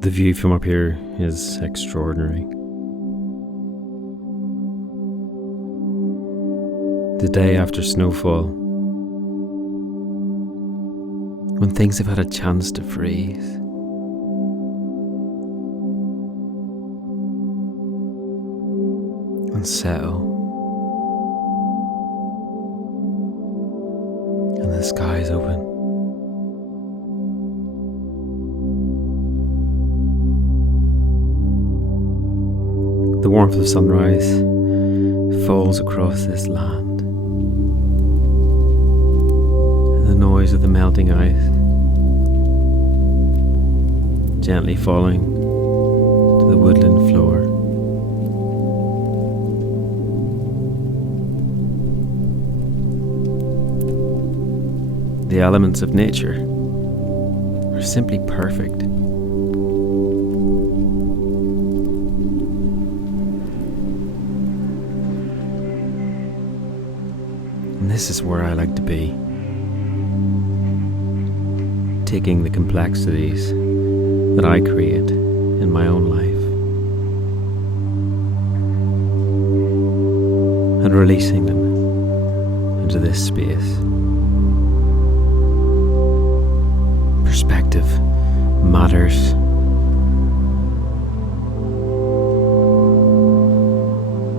The view from up here is extraordinary. The day after snowfall, when things have had a chance to freeze, and settle, and the sky's open. The warmth of sunrise falls across this land, and the noise of the melting ice gently falling to the woodland floor. The elements of nature are simply perfect. And this is where I like to be, taking the complexities that I create in my own life and releasing them into this space. Perspective matters.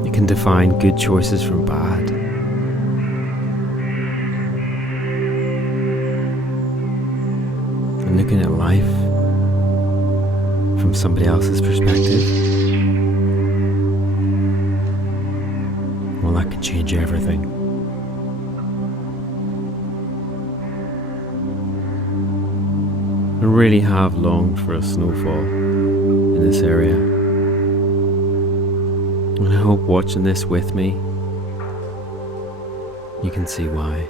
You can define good choices from bad. And looking at life from somebody else's perspective, well, that can change everything. I really have longed for a snowfall in this area, and I hope watching this with me, you can see why.